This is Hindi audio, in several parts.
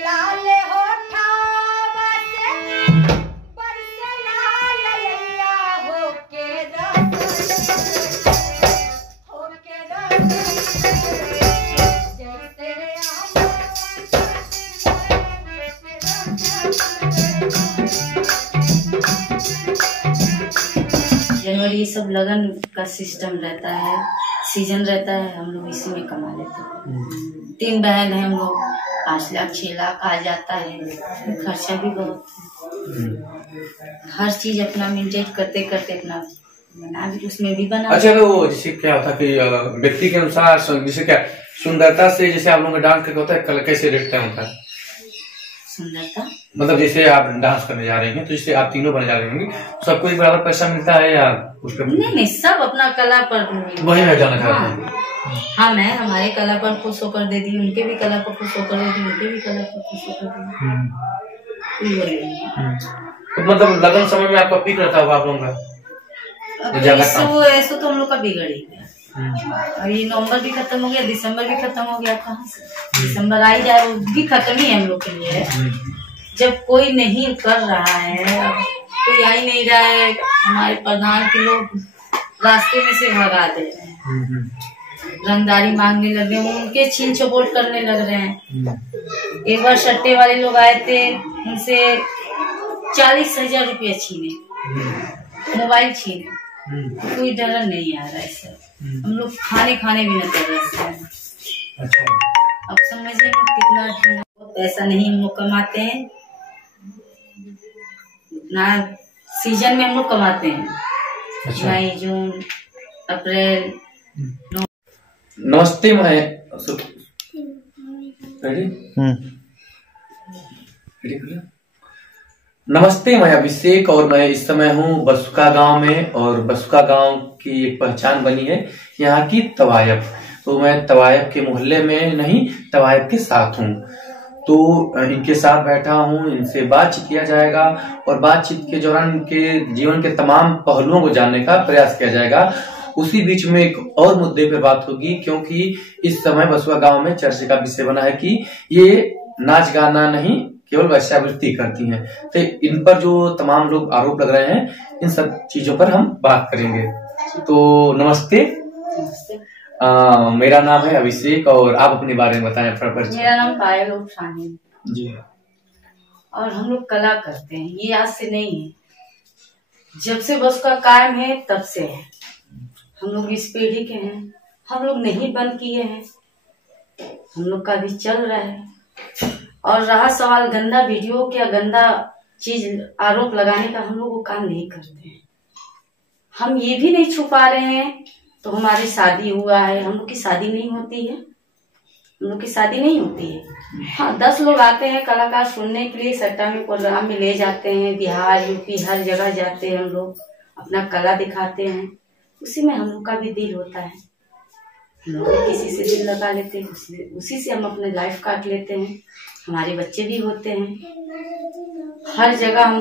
लाल होठावा से बरसे लाल लैया होके जनवरी सब लगन का सिस्टम रहता है, सीजन रहता है, हम लोग इसी में कमा लेते हैं। 3 बहन है हम लोग, 5 लाख 6 लाख आ जाता है, खर्चा भी बहुत है। हर चीज अपना मेंटेन करते करते अपना बना भी, उसमें भी बना। अच्छा, तो वो जैसे क्या होता है कि व्यक्ति के अनुसार जैसे क्या सुंदरता से, जैसे आप लोगों का डांस करके होता है, कल कैसे रेट तय होता है? सुंदरता मतलब जैसे आप डांस करने जा रहे हैं तो जैसे आप तीनों बने जा रहे होंगे, सबको एक बराबर पैसा मिलता है या उस पर? नहीं, सब अपना कला पर वही मैं जानना चाहता हूँ। हाँ, मैं हमारे कला पर खुश होकर दे दी, उनके भी कला पर खुश होकर दे दी, उनके भी कला पर खुश होकर दे दी। तो मतलब लगन समय में आपका पीक रहता होगा आप लोगों का? ऐसा तो हम लोग का बिगड़ ही गया। और ये नवंबर भी खत्म हो गया, दिसंबर भी खत्म हो गया, कहाँ से दिसंबर आई जाए, वो भी खत्म ही है हम लोग के लिए। जब कोई नहीं कर रहा है, कोई आ ही नहीं रहा है, हमारे प्रधान के लोग रास्ते में से भगा दे रहे हैं, रंगदारी मांगने लगे, उनके छीन छपोट करने लग रहे हैं। एक बार सट्टे वाले लोग आए थे, उनसे 40,000 रुपया छीने, मोबाइल छीने, कोई डर नहीं आ रहा है सर। हम लोग खाने भी न कर रहे हैं। अच्छा, अब समझिए कितना पैसा नहीं हम लोग कमाते हैं, ना सीजन में हम लोग कमाते हैं। अच्छा। मई, जून, अप्रैल। नमस्ते, मैं नमस्ते, मैं अभिषेक और मैं इस समय हूँ बसुका गांव में, और बसुका गांव की एक पहचान बनी है यहाँ की तवायफ। तो मैं तवायफ के मोहल्ले में नहीं, तवायफ के साथ हूँ, तो इनके साथ बैठा हूँ, इनसे बातचीत किया जाएगा और बातचीत के दौरान इनके जीवन के तमाम पहलुओं को जानने का प्रयास किया जाएगा। उसी बीच में एक और मुद्दे पे बात होगी, क्योंकि इस समय बसुका गांव में चर्चा का विषय बना है कि ये नाच गाना नहीं, केवल वेश्यावृत्ति करती हैं। तो इन पर जो तमाम लोग आरोप लग रहे हैं, इन सब चीजों पर हम बात करेंगे। तो नमस्ते, मेरा नाम है अभिषेक और आप अपने बारे में बताएं। मेरा नाम पायल उर्फ जी। और हम लोग कला करते हैं, ये आज से नहीं है, जब से बसुका कायम है तब से है। हम लोग इस पीढ़ी के हैं, हम लोग नहीं बंद किए हैं, हम लोग का भी चल रहा है। और रहा सवाल गंदा वीडियो क्या गंदा चीज आरोप लगाने का, हम लोग वो काम नहीं करते हैं। हम ये भी नहीं छुपा रहे हैं, तो हमारी शादी हुआ है, हम लोग की शादी नहीं होती है, हम लोग की शादी नहीं होती है। हाँ, 10 लोग आते हैं कलाकार सुनने के लिए, सट्टा में प्रोग्राम में ले जाते हैं, बिहार यूपी हर जगह जाते हैं, हम लोग अपना कला दिखाते हैं, उसी में हम लोग का भी दिल होता है। हम लोग किसी से दिल लगा लेते हैं, उसी से हम अपने लाइफ काट लेते हैं, हमारे बच्चे भी होते हैं। हर जगह हम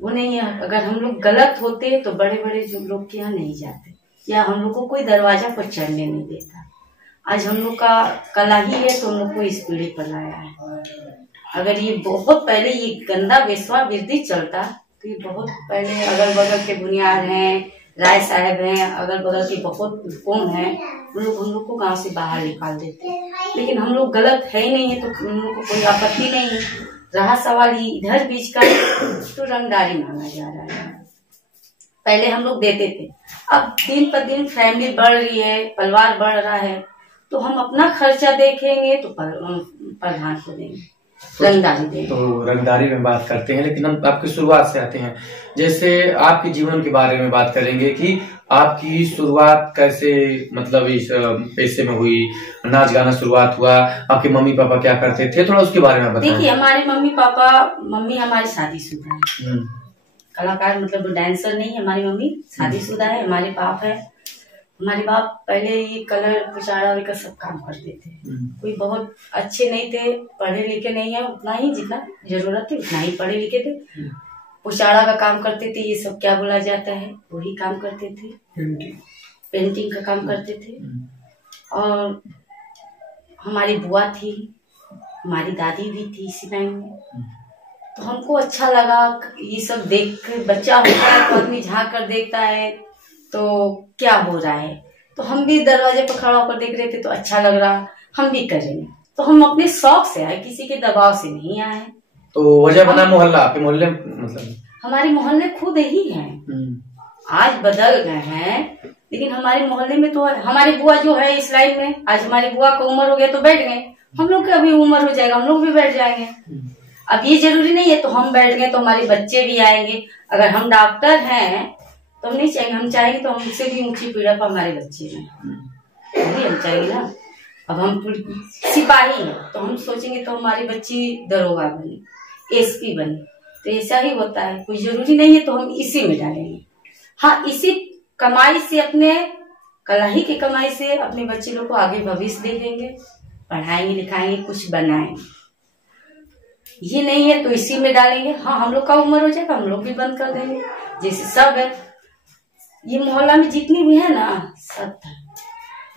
वो नहीं है, अगर हम लोग गलत होते तो बड़े बड़े जो लोग के यहाँ नहीं जाते, या हम लोग को कोई दरवाजा पर चढ़ने नहीं देता। आज हम लोग का कला ही है तो हम लोग को इस पीढ़ी पर लाया है। अगर ये बहुत पहले ये गंदा वेश्यावृत्ति चलता तो ये बहुत पहले अगल बगल के बुनियाद हैं, राय साहब हैं, अगल बगल के बहुत कौन है, हम लोग को गांव से बाहर निकाल देते। लेकिन हम लोग गलत है ही नहीं है, तो हम लोग को कोई आपत्ति नहीं है। रहा सवाल इधर बीच का, तो रंगदारी मांगा जा रहा है। पहले हम लोग देते थे, अब दिन पर दिन फैमिली बढ़ रही है, परिवार बढ़ रहा है, तो हम अपना खर्चा देखेंगे तो प्रधान को देंगे, रंगदारी देंगे। तो रंगदारी में बात करते हैं, लेकिन हम आपकी शुरुआत से आते हैं। जैसे आपके जीवन के बारे में बात करेंगे कि आपकी शुरुआत कैसे, मतलब इस पैसे में हुई, नाच गाना शुरुआत हुआ, आपके मम्मी पापा क्या करते थे, थोड़ा उसके बारे में बताएं। देखिए, हमारे मम्मी हमारी शादीशुदा है, कलाकार मतलब डांसर नहीं, हमारी मम्मी शादीशुदा है। हमारे बाप है, हमारे बाप पहले ये कलर पुचाड़ा का सब काम करते थे, कोई बहुत अच्छे नहीं थे, पढ़े लिखे नहीं है, उतना ही जितना जरूरत थी उतना ही पढ़े लिखे थे। पुचाड़ा का काम करते थे, ये सब क्या बोला जाता है, वही काम करते थे, पेंटिंग का काम करते थे। और हमारी बुआ थी, हमारी दादी भी थी इसी लाइन में। तो हमको अच्छा लगा ये सब देख कर। बच्चा होता है तो आदमी झाँक कर देखता है तो क्या हो रहा है, तो हम भी दरवाजे पर खड़ा होकर देख रहे थे तो अच्छा लग रहा, हम भी करेंगे। तो हम अपने शौक से आए, किसी के दबाव से नहीं आए। तो वजह बना मोहल्ला, आपके मोहल्ले मतलब? हमारे मोहल्ले खुद ही हैं, आज बदल गए हैं, लेकिन हमारे मोहल्ले में तो हमारी बुआ जो है इस लाइन में, आज हमारी बुआ का उम्र हो गया तो बैठ गए, हम लोग का भी उम्र हो जाएगा, हम लोग भी बैठ जाएंगे। अब ये जरूरी नहीं है तो हम बैठ गए तो हमारे बच्चे भी आएंगे। अगर हम डॉक्टर हैं तो हम नहीं चाहेंगे, हम चाहेंगे तो हमसे भी ऊंची पीढ़ा पर हमारे बच्चे हैं, हम चाहेंगे ना। अब हम सिपाही हैं तो हम सोचेंगे तो हमारी बच्ची दरोगा बने, एसपी बने, तो ऐसा ही होता है। कोई जरूरी नहीं है तो हम इसी में डालेंगे। हाँ, इसी कमाई से, अपने कलाई की कमाई से अपने बच्चे लोग को आगे भविष्य दे देंगे, पढ़ाएंगे लिखाएंगे, कुछ बनाएंगे। ये नहीं है तो इसी में डालेंगे। हाँ, हम लोग का उम्र हो जाएगा, हम लोग भी बंद कर देंगे, जैसे सब है। ये मोहल्ला में जितनी भी है ना, सब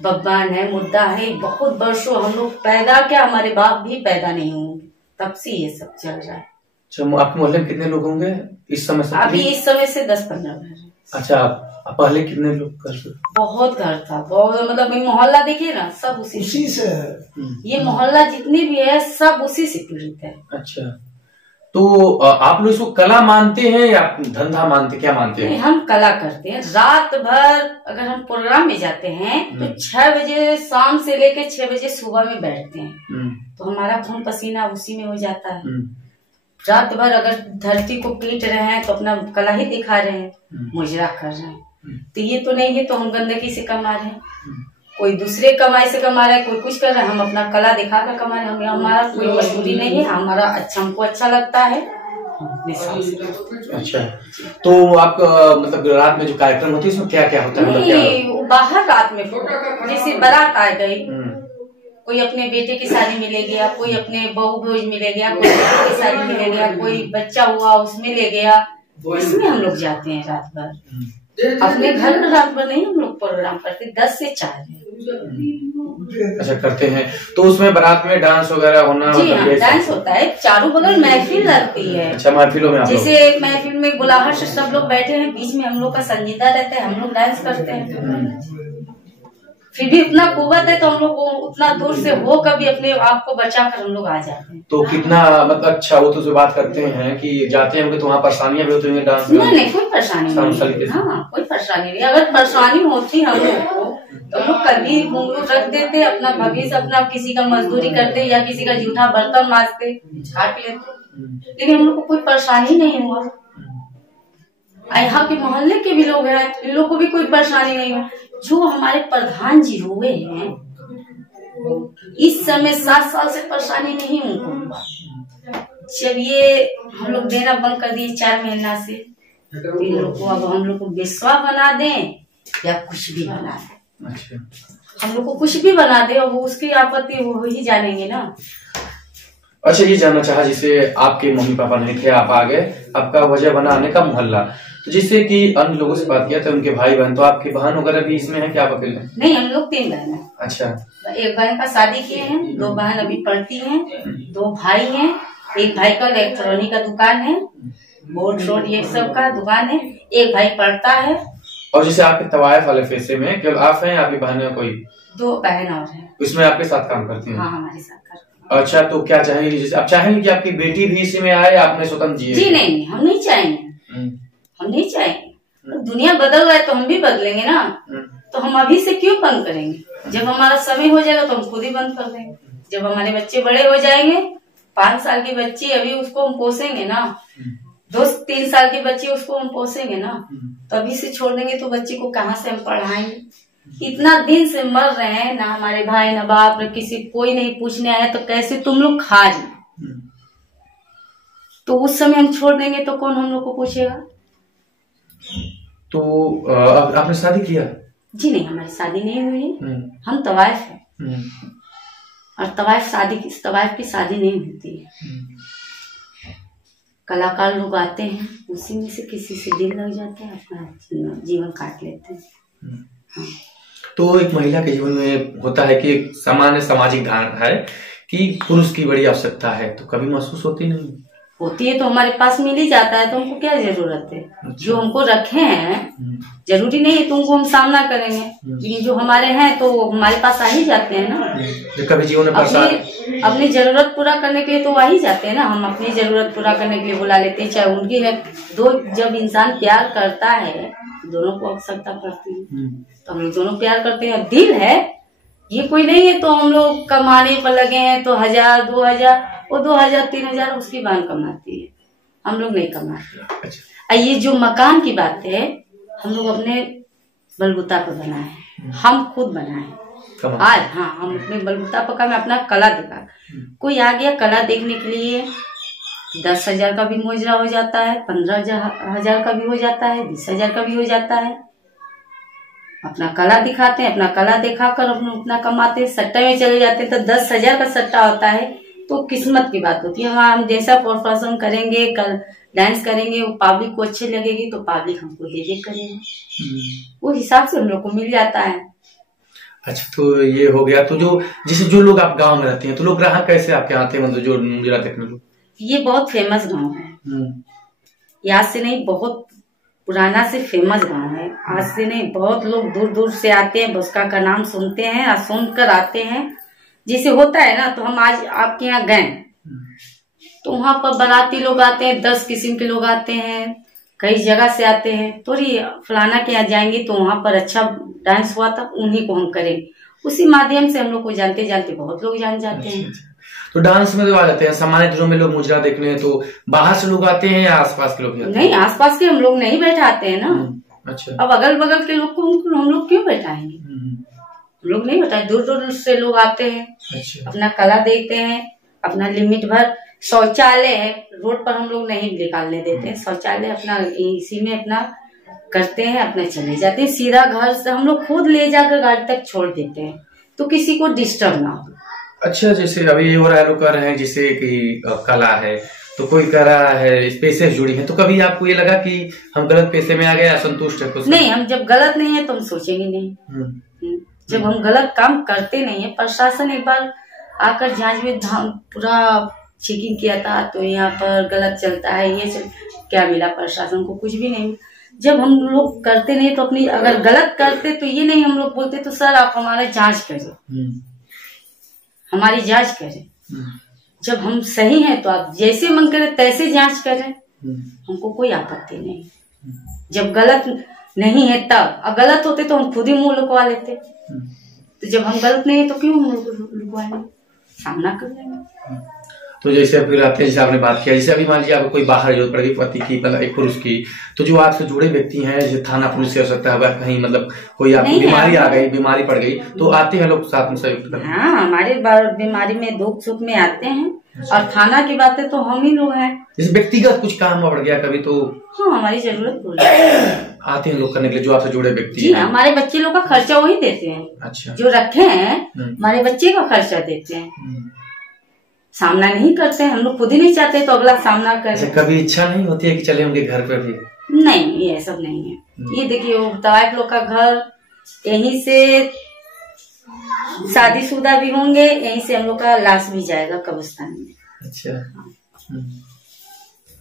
बब्बान है, मुद्दा है, बहुत वर्षों हम लोग पैदा, क्या हमारे बाप भी पैदा नहीं होंगे तब से ये सब चल रहा है। अच्छा, आपके मोहल्ले में कितने लोग होंगे इस समय से? अभी इस समय से 10-15 घर। अच्छा, पहले कितने लोग करते? बहुत घर था, बहुत, मतलब मोहल्ला देखिए ना, सब उसी से ये मोहल्ला जितनी भी है सब उसी से पीड़ित है। अच्छा, तो आप लोग इसको कला मानते हैं या धंधा मानते, क्या मानते हैं? हम कला करते हैं। रात भर अगर हम प्रोग्राम में जाते हैं तो 6 बजे शाम से लेके 6 बजे सुबह में बैठते हैं, तो हमारा खून पसीना उसी में हो जाता है। रात भर अगर धरती को पीट रहे हैं तो अपना कला ही दिखा रहे हैं, मुजरा कर रहे हैं। तो ये तो नहीं है तो हम गंदगी से कमा रहे हैं, कोई दूसरे कमाई से कमा रहा है, कोई कुछ कर रहा है, हम अपना कला दिखा कर कमा रहे हैं। हमारा कोई मजबूरी नहीं है, हमारा अच्छा, हमको अच्छा लगता है। अच्छा, तो आप मतलब रात में जो कार्यक्रम होते हैं इसमें क्या क्या होता है? नहीं, बाहर रात में जैसे बारात आ गई, कोई अपने बेटे की शादी में ले गया, कोई अपने बहू भोज में ले गया, कोई बेटे की शादी में ले गया, कोई बच्चा हुआ उसमें ले गया, इसमें हम लोग जाते हैं रात भर। अपने घर में रात भर नहीं हम लोग प्रोग्राम करते, 10 से 4। अच्छा, करते हैं। तो उसमें बारात में डांस वगैरह होना? जी हाँ, डांस होता है, चारों बगल महफिल लगती है। अच्छा, महफिलों में जैसे महफिल में गुलाहट से सब लोग बैठे हैं, बीच में हम लोग का संगीता रहता है, हम लोग डांस करते हैं। फिर भी उतना कुवत है तो हम लोग उतना दूर से हो कभी अपने आप को बचा कर हम लोग आ जाते हैं। तो कितना मतलब अच्छा, वो तो जो बात करते हैं कि जाते हैं तो वहाँ परेशानियां भी होती हैं डांस? नहीं, कोई परेशानी नहीं। हाँ, कोई परेशानी नहीं। अगर परेशानी होती हम लोग को तो हम लोग कभी घूंघट रख देते, अपना भविष्य, अपना किसी का मजदूरी करते या किसी का जूठा बर्तन मांजते, छाट लेते, लेकिन हम लोग को कोई परेशानी नहीं हुआ। यहाँ के मोहल्ले के भी लोग हैं, इन लोग को भी कोई परेशानी नहीं हुआ। जो हमारे प्रधान जी हुए हैं इस समय 7 साल से परेशानी नहीं उनको हुआ। जब ये हम लोग देना बंद कर दिए 4 महीना से, इन लोग को अब हम लोग को बेसवा बना दें या कुछ भी बना दें। अच्छा, हम लोग को कुछ भी बना दे और वो उसकी आपत्ति वो ही जानेंगे ना। अच्छा, ये जानना चाहा, जिसे आपके मम्मी पापा नहीं थे, आप आ गए, आपका वजह बना आने का मोहल्ला, तो जिससे कि अन्य लोगों से बात किया तो उनके भाई बहन, तो आपकी बहन वगैरह भी इसमें है क्या, आप अकेले? नहीं, हम लोग 3 बहन हैं। अच्छा, एक बहन का शादी किए हैं, 2 बहन अभी पढ़ती हैं, 2 भाई हैं। एक भाई का इलेक्ट्रॉनिक का दुकान है, बोर्ड शोर्ड ये सब का दुकान है, एक भाई पढ़ता है। और जैसे आपके तवायफ वाले फेसे में केवल आप हैं, आपकी बहन है कोई? 2 बहन और है, उसमें आपके साथ काम करती हैं? हाँ, हमारे साथ करती हैं। अच्छा, तो क्या चाहेंगे, जैसे आप चाहेंगे कि आपकी बेटी भी इसी में आए, आपने स्वतंत्र जिए? जी नहीं, हम नहीं चाहेंगे, हम नहीं चाहेंगे। दुनिया बदल रहा है तो हम भी बदलेंगे ना, तो हम अभी से क्यों बंद करेंगे? जब हमारा समय हो जाएगा तो हम खुद ही बंद कर देंगे। जब हमारे बच्चे बड़े हो जाएंगे, 5 साल की बच्ची अभी उसको हम पोसेंगे ना, 2-3 साल की बच्ची उसको हम पोसेंगे ना, तो अभी से छोड़ देंगे तो बच्चे को कहाँ से हम पढ़ाएंगे? इतना दिन से मर रहे हैं, ना हमारे भाई ना बाप, ना किसी, कोई नहीं पूछने आया, तो कैसे तुम लोग खा जाए? तो उस समय हम छोड़ देंगे तो कौन हम लोग को पूछेगा? तो आपने शादी किया? जी नहीं, हमारी शादी नहीं हुई है, हम तवाइफ है, और तवाइफ की शादी नहीं होती है। कलाकार लोग आते हैं, उसी में से किसी से दिल लग जाता है, अपना जीवन काट लेते हैं। हाँ। तो एक महिला के जीवन में होता है कि एक सामान्य सामाजिक धारणा है कि पुरुष की बड़ी आवश्यकता है, तो कभी महसूस होती नहीं? होती है तो हमारे पास मिल ही जाता है, तो हमको क्या जरूरत है? अच्छा। जो हमको रखे हैं जरूरी नहीं है तुमको हम सामना करेंगे, लेकिन जो हमारे हैं तो हमारे पास आ ही जाते हैं ना। जो कभी जीवन में परेशान अपनी जरूरत पूरा करने के लिए तो आ ही जाते हैं ना। हम अपनी जरूरत पूरा करने के लिए बुला लेते हैं, चाहे उनकी है। जब इंसान प्यार करता है दोनों को आवश्यकता पड़ती है, तो हम लोग दोनों प्यार करते हैं। दिल है ये कोई नहीं है तो हम लोग कमाने पर लगे हैं तो 1000 2000 वो 2000 3000 उसकी बहन कमाती है, हम लोग नहीं कमाते। अच्छा। ये जो मकान की बात है हम लोग अपने बलबूता पर बनाए, हम खुद बनाए आज। हाँ, हम अपने बलबूता पर मैं अपना कला दिखा। कोई आ गया कला देखने के लिए 10,000 का भी मुआवजा हो जाता है, 15,000 का भी हो जाता है, 20,000 का भी हो जाता है। अपना कला दिखाते हैं, अपना कला दिखाकर अपना कमाते हैं। सट्टा में चले जाते हैं तो 10,000 का सट्टा होता है, तो किस्मत की बात होती है। हम जैसा परफॉर्म करेंगे, कल डांस करेंगे, वो पब्लिक को अच्छी लगेगी तो पब्लिक हमको दे करेंगे, वो हिसाब से हम लोग को मिल जाता है। अच्छा, तो ये हो गया। तो जो लोग आप गांव में रहते हैं तो लोग ग्राहक कैसे आपके आते हैं, मतलब जो मुजरा देखने लोग? ये बहुत फेमस गांव है, याद से नहीं, बहुत पुराना से फेमस गांव है। आज से नहीं, बहुत लोग दूर दूर से आते हैं, बसका का नाम सुनते हैं और सुनकर आते हैं। जैसे होता है ना, तो हम आज आपके यहाँ गए तो वहां पर बाराती लोग आते हैं, 10 किस्म के लोग आते हैं, कई जगह से आते हैं। थोड़ी फलाना के यहाँ जाएंगे तो वहां पर अच्छा डांस हुआ था, उन्हीं को हम करें। उसी माध्यम से हम लोग को जानते जानते बहुत लोग जान जाते हैं। तो डांस में तो आ जाते हैं, सामान्य दिनों में लोग मुजरा देखने, तो बाहर से लोग आते हैं या आसपास के लोग आते हैं? नहीं, आसपास के हम लोग नहीं बैठाते हैं ना। अच्छा। अब अगल बगल के लोग को हम लोग क्यों बैठाएंगे? लोग नहीं बैठाए, दूर दूर से लोग आते हैं। अच्छा। अपना कला देखते हैं, अपना लिमिट भर। शौचालय है रोड पर, हम लोग नहीं निकालने देते हैं। शौचालय अपना इसी में अपना करते हैं, अपना चले जाते हैं। सीधा घर से हम लोग खुद ले जाकर गाड़ी तक छोड़ देते हैं, तो किसी को डिस्टर्ब ना हो। अच्छा, जैसे अभी ये हो रहा है, लोग कह रहे हैं जैसे कि कला है, तो कोई कह रहा है इस पेशे से जुड़ी है, तो कभी आपको ये लगा कि हम गलत पेशे में आ गए, असंतुष्ट है कुछ? नहीं, हम जब गलत नहीं है तो हम सोचेंगे नहीं। जब हम गलत काम करते नहीं है, प्रशासन एक बार आकर जांच में पूरा चेकिंग किया था, तो यहाँ पर गलत चलता है, ये सब क्या मिला प्रशासन को? कुछ भी नहीं। जब हम लोग करते नहीं तो अपनी, अगर गलत करते तो ये नहीं हम लोग बोलते तो सर आप हमारा जांच करें, हमारी जांच करें। जब हम सही हैं तो आप जैसे मन करे तैसे जांच करें, हमको कोई आपत्ति नहीं। जब गलत नहीं है तब, अब गलत होते तो हम खुद ही मुंह लुकवा लेते। तो जब हम गलत नहीं है तो क्यों मुंह लुकवाएंगे, सामना कर लेंगे। तो जैसे फिर आपने जैसे आपने बात किया, जैसे अभी मान लीजिए आपको कोई बाहर जरूरत पड़ेगी पति की, मतलब एक पुरुष की, तो जो आपसे जुड़े व्यक्ति हैं, जैसे थाना पुलिस से हो सकता है, कहीं मतलब कोई आपको बीमारी आ गई, बीमारी पड़ गई, तो आते हैं लोग साथ में सहयोग करने? हाँ, हमारे बीमारी में दुख सुख में आते हैं। और थाना की बातें तो हम ही लोग हैं। जैसे व्यक्तिगत कुछ काम पड़ गया कभी तो? हाँ, हमारी जरूरत पूरी आते हैं लोग करने के लिए, जो आपसे जुड़े व्यक्ति जी। हमारे बच्चे लोग का खर्चा वही देते हैं। अच्छा। जो रखे हैं हमारे बच्चे का खर्चा देते हैं, सामना नहीं करते हैं। हम लोग खुद ही नहीं चाहते तो अगला सामना करे। कभी इच्छा नहीं होती है कि चले उनके घर पे भी? नहीं, ये सब नहीं है। ये देखिए, तवायफ लोग का घर यहीं से, शादीशुदा भी होंगे, यहीं से हम लोग का लाश भी जाएगा कब्रिस्तान में। अच्छा।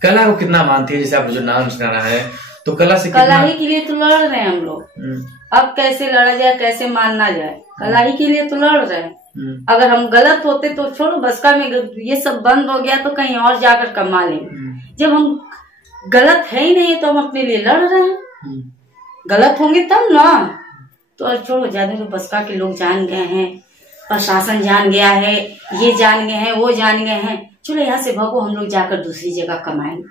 कला को कितना मानती है? जैसे आप जो नाम सुना है, तो कला से कला ही के लिए तो लड़ रहे हैं हम लोग। अब कैसे लड़ा जाए, कैसे मानना जाए, कला ही के लिए तो लड़ रहे हैं। अगर हम गलत होते तो छोड़ो, बसका में ये सब बंद हो गया तो कहीं और जाकर कमा लेंगे। जब हम गलत है ही नहीं तो हम अपने लिए लड़ रहे हैं। गलत होंगे तब ना, तो छोड़ो, ज्यादा तो बसका के लोग जान गए हैं, प्रशासन जान गया है, ये जान गए हैं, वो जान गए हैं, चलो यहाँ से भागो, हम लोग जाकर दूसरी जगह कमाएंगे।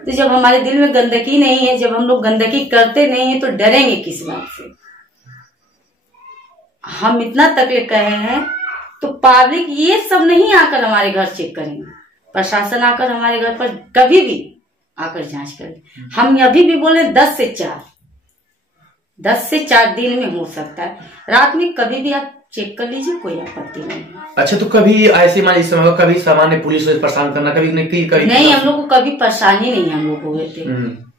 तो जब हमारे दिल में गंदगी नहीं है, जब हम लोग गंदगी करते नहीं है, तो डरेंगे किस बात से? हम इतना तकलीफ कहे हैं तो पब्लिक ये सब नहीं आकर हमारे घर चेक करेंगे। प्रशासन आकर हमारे घर पर कभी भी आकर जांच करें। हम अभी भी बोले 10 से 4 दिन में हो सकता है, रात में कभी भी आप चेक कर लीजिए, कोई आपत्ति नहीं। अच्छा, तो कभी ऐसे मान इस समय कभी सामान्य पुलिस से परेशान करना कभी नहीं, हम लोग को कभी परेशानी नहीं हम लोग हुए थे,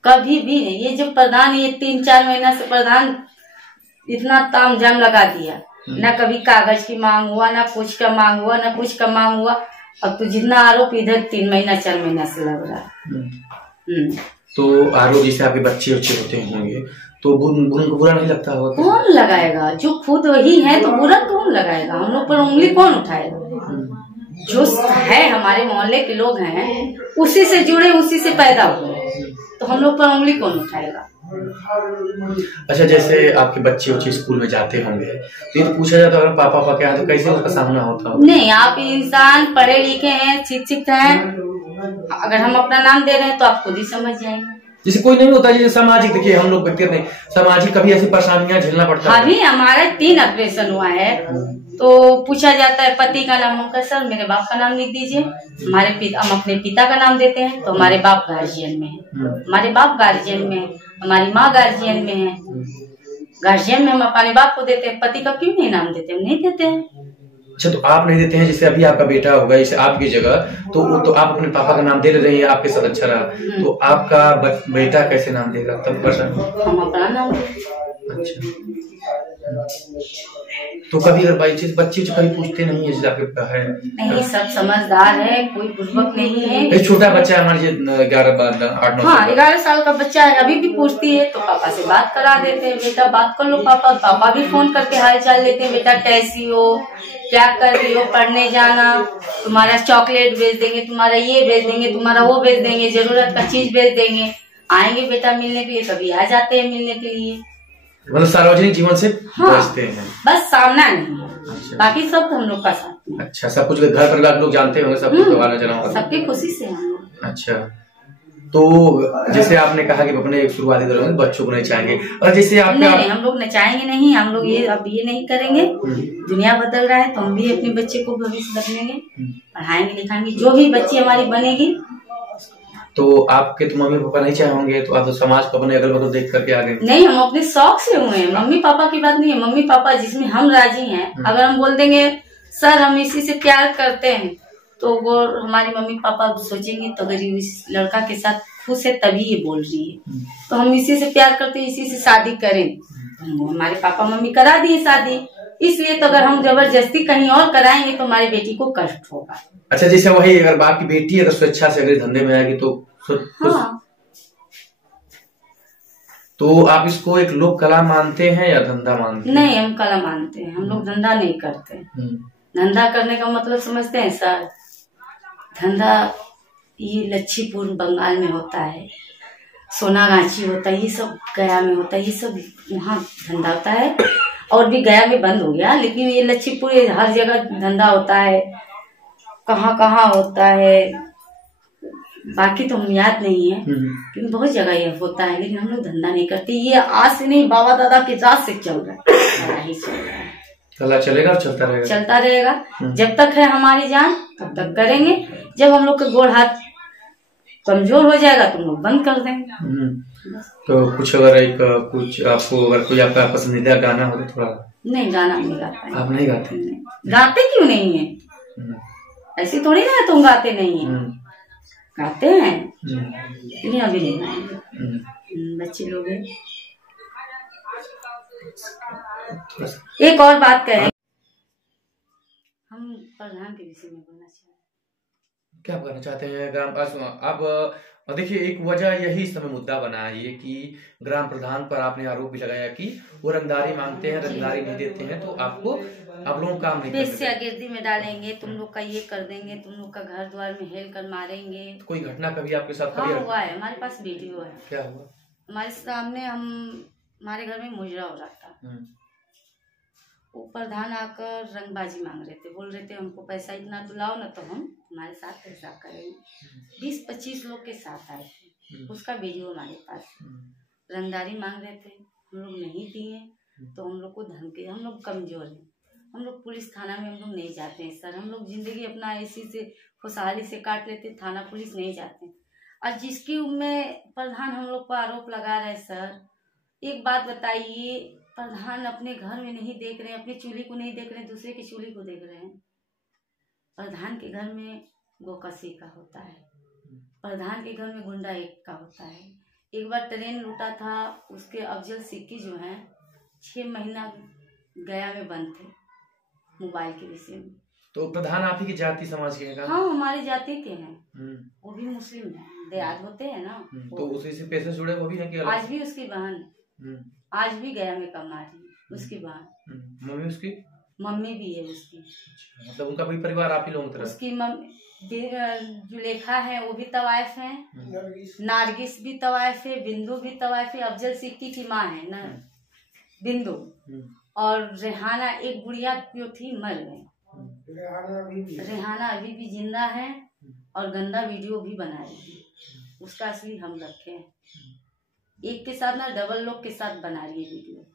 कभी भी नहीं। ये जब प्रधान, ये 3-4 महीना से प्रधान इतना तामझाम लगा दिया, ना कभी कागज की मांग हुआ, ना कुछ का मांग हुआ, ना कुछ का मांग हुआ। अब तो जितना आरोप इधर 3 महीना 4 महीना से लग रहा है। तो आरोप जैसे आपके बच्चे होते होंगे तो उनको बुरा नहीं लगता होगा? कौन लगाएगा? जो खुद वही है तो बुरा कौन लगाएगा? हम लोग पर उंगली कौन उठाएगा? जो है हमारे मोहल्ले के लोग हैं, उसी से जुड़े, उसी से पैदा हुए, तो हम लोग पर उंगली कौन उठाएगा? अच्छा, जैसे आपके बच्चे स्कूल में जाते होंगे तो ये तो पूछा जाता है पापा क्या है, तो कैसे उसका सामना होता है? नहीं, आप इंसान पढ़े लिखे हैं, शिक्षित हैं, अगर हम अपना नाम दे रहे हैं तो आप खुद ही समझ जाएंगे। जैसे कोई नहीं होता जैसे सामाजिक, देखिए हम लोग व्यक्तिगत नहीं, सामाजिक कभी ऐसी परेशानियां झेलना पड़ता है? अभी हमारा 3 ऑपरेशन हुआ है, तो पूछा जाता है पति का नाम, हम सर मेरे बाप का नाम लिख दीजिए। हमारे पिता, हम अपने पिता का नाम देते हैं तो हमारे बाप गार्जियन में है, हमारे बाप गार्जियन में है, हमारी माँ गार्जियन में है। गार्जियन में हम अपने बाप को देते हैं, पति का क्यों नहीं नाम देते? हम नहीं देते हैं। अच्छा, तो आप नहीं देते हैं? जैसे अभी आपका बेटा होगा जैसे आपकी जगह, तो आप अपने पापा का नाम दे रहे हैं, आपके साथ अच्छा रहा, तो आपका बेटा कैसे नाम देगा? तब हम अपना नाम। अच्छा, तो कभी अगर बाई चीज बच्चे कभी पूछते नहीं है जैसे आपके है? नहीं, सब समझदार है, कोई बुर्बक नहीं है। एक छोटा बच्चा है हमारे 11-8-9 हाँ 11 साल का बच्चा है, अभी भी पूछती है तो पापा से बात करा देते हैं, बेटा बात कर लो पापा। पापा भी फोन करके हाल चाल लेते हैं, बेटा कैसी हो, क्या कर रही हो, पढ़ने जाना, तुम्हारा चॉकलेट भेज देंगे, तुम्हारा ये भेज देंगे, तुम्हारा वो भेज देंगे, जरूरत का चीज भेज देंगे। आएंगे बेटा मिलने के लिए, कभी आ जाते हैं मिलने के लिए। मतलब सार्वजनिक जीवन से बचते हैं, बस सामना नहीं है। अच्छा। बाकी सब हम लोग का साथ में। अच्छा, सब कुछ घर परिवार लोग जानते होंगे, सब कुछ आना जाना होगा, सबकी खुशी से हम लोग। अच्छा, तो जैसे आपने कहा कि अपने शुरुआती दौर में बच्चों को नहीं चाहेंगे, और जैसे आपका नहीं, हम लोग नचाएंगे नहीं, हम लोग ये अब ये नहीं करेंगे। दुनिया बदल रहा है तो हम भी अपने बच्चे को भविष्य बदलेंगे, पढ़ाएंगे लिखाएंगे, जो भी बच्ची हमारी बनेगी। तो आपके तो मम्मी पापा नहीं चाहे होंगे, तो आप तो समाज को अपने अगल बगल देख करके आ गए? नहीं, हम अपने शौक से हुए हैं, मम्मी पापा की बात नहीं है। मम्मी पापा जिसमें हम राजी हैं, अगर हम बोल देंगे सर हम इसी से प्यार करते हैं, तो वो हमारे मम्मी पापा सोचेंगे तो अगर इस लड़का के साथ खुश है तभी ये बोल रही है, तो हम इसी से प्यार करते हैं, इसी से शादी करें। हमारे पापा मम्मी करा दिए शादी, इसलिए तो अगर हम जबरदस्ती कहीं और कराएंगे तो हमारी बेटी को कष्ट होगा। अच्छा, जैसे वही अगर आपकी बेटी अगर स्वेच्छा से अगर धंधे में आएगी तो हाँ। तो आप इसको एक लोक कला मानते हैं या धंधा मानते हैं? नहीं, हम कला मानते हैं, हम लोग धंधा नहीं करते। धंधा करने का मतलब समझते हैं सर? धंधा ये लच्छीपुर बंगाल में होता है, सोनागाछी होता है, ये सब गया में होता है, ये सब वहाँ धंधा होता है। और भी गया में बंद हो गया, लेकिन ये लच्छीपुर हर जगह धंधा होता है, कहाँ कहाँ होता है बाकी तो हम याद नहीं है, लेकिन बहुत जगह ये होता है, लेकिन हम लोग धंधा नहीं करते। ये आज से नहीं, बाबा दादा के जात से चल रहा है, ही चल रहा है। कला चलेगा और चलता रहेगा? चलता रहेगा, जब तक है हमारी जान तब तक करेंगे। जब हम लोग का गोड़ हाथ कमजोर हो जाएगा तो हम लोग बंद कर देंगे। तो कुछ अगर कुछ आपको अगर कोई आपका पसंदीदा गाना हो तो थोड़ा? नहीं, गाना नहीं गाता है। आप नहीं गाते? गाते क्यों नहीं है? ऐसी थोड़ी ना तुम गाते नहीं है, गाते हैं, लेकिन अभी नहीं गाएंगे, बच्चे लोग हैं। एक और बात कहें, हम प्रधान के विषय में बोलना चाहते हैं। क्या कहना चाहते हैं ग्राम आप? देखिए, एक वजह यही इस समय मुद्दा बना है ये कि ग्राम प्रधान पर आपने आरोप भी लगाया कि वो रंगदारी मांगते हैं, रंगदारी नहीं देते हैं, तो आप लोगों को काम नहीं करते, गिरदी में डालेंगे, तुम लोग का ये कर देंगे, तुम लोग का घर द्वार में हेल कर मारेंगे। तो कोई घटना कभी आपके साथ? हाँ, हुआ है, हमारे पास वीडियो है। क्या हुआ? हमारे सामने हमारे घर में मुजरा हो रहा था, वो प्रधान आकर रंगबाजी मांग रहे थे, बोल रहे थे हमको पैसा इतना तो लाओ ना, तो हम हमारे साथ पैसा करेंगे। 20-25 लोग के साथ आए थे, उसका वीडियो हमारे पास। रंगदारी मांग रहे थे, हम लोग नहीं दिए, तो हम लोग को धमकी, हम लोग कमजोर हैं, हम लोग पुलिस थाना में हम लोग नहीं जाते हैं सर। हम लोग जिंदगी अपना ऐसी से खुशहाली से काट लेते, थाना पुलिस नहीं जाते। और जिसकी में प्रधान हम लोग पर आरोप लगा रहे सर, एक बात बताइए, प्रधान अपने घर में नहीं देख रहे हैं, अपनी चूल्ही को नहीं देख रहे हैं, दूसरे की चूल्ही को देख रहे हैं। प्रधान के घर में गोकसी का होता है, प्रधान के घर में गुंडा एक का होता है। एक बार ट्रेन लूटा था, उसके अफजल सिक्की जो हैं 6 महीना गया में बंद थे, मोबाइल के विषय में। तो प्रधान आप ही की जाति समाज के हैं का? हाँ, हमारी जाति के हैं। वो भी मुस्लिम है, देहात होते हैं ना। तो उसी से पैसे जुड़े वो भी है कि अलग? आज भी उसकी बहन, आज भी गया में कमा रही है उसकी बहन। मम्मी उसकी? मम्मी भी है उसकी। मतलब उनका भी परिवार आप ही लोगों की तरह? उसकी जुलेखा है वो भी तवाइफ है, नारगिस भी तवाइफ है, बिंदु भी तवाइफ है। अफजल सिक्की की माँ है ना बिंदु, और रेहाना एक गुड़िया जो थी मर गई। रेहाना अभी भी जिंदा है और गंदा वीडियो भी बना रही है। उसका असली हम रखे हैं, एक के साथ ना डबल लोग के साथ बना रही है वीडियो।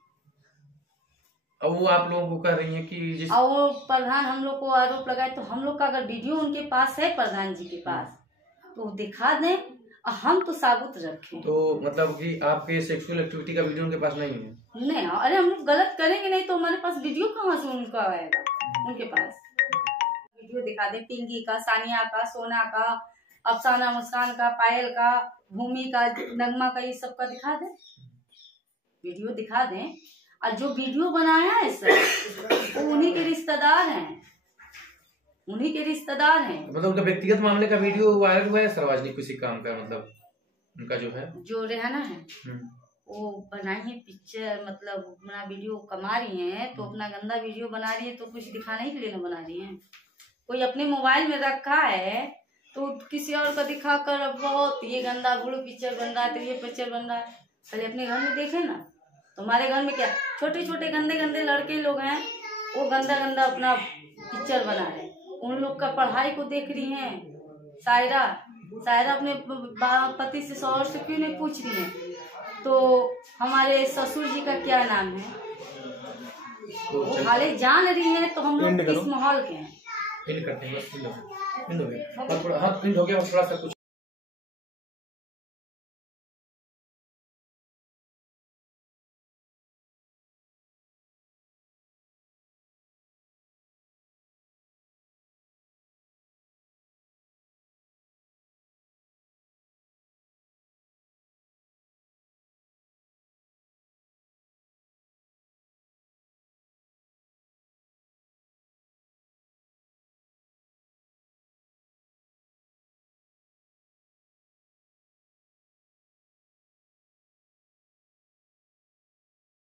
अब वो आप लोगों को कह रही है कि और वो प्रधान हम लोग को आरोप लगाए, तो हम लोग का अगर वीडियो उनके पास है, प्रधान जी के पास, तो दिखा दें और हम तो साबुत रखें। तो मतलब कि आपके सेक्सुअल एक्टिविटी का वीडियो उनके पास नहीं है? नहीं, अरे हम लोग गलत करेंगे नहीं तो हमारे पास वीडियो कहाँ से उनका आएगा? उनके पास वीडियो दिखा दे, पिंकी का, सानिया का, सोना का, अफसाना, मुस्कान का, पायल का, भूमि का, नगमा का, ये सब का दिखा दे, वीडियो दिखा दें। और जो वीडियो बनाया है सर, वो उन्हीं के रिश्तेदार हैं, उन्हीं के रिश्तेदार हैं। मतलब उनका व्यक्तिगत मामले का वीडियो वायरल हुआ है, सार्वजनिक किसी काम का? मतलब उनका जो है, जो रेहाना है वो बनाई है पिक्चर, मतलब अपना वीडियो कमा रही हैं, तो अपना गंदा वीडियो बना रही है, तो कुछ दिखाने के लिए ना बना रही हैं। कोई अपने मोबाइल में रखा है तो किसी और को दिखा कर बहुत ये गंदा गुड़ पिक्चर बन रहा है, तो ये पिक्चर बन रहा है। पहले अपने घर में देखे ना, तो हमारे घर में क्या छोटे छोटे गंदे गंदे लड़के लोग हैं, वो गंदा गंदा अपना पिक्चर बना रहे हैं। उन लोग का पढ़ाई को देख रही हैं। सायरा अपने पति से, शौहर से क्यों नहीं पूछ रही है? तो हमारे ससुर जी का क्या नाम है, वो हाले जान रही है, तो हम लोग किस माहौल के हैं। करते हैं बस, थोड़ा सा कुछ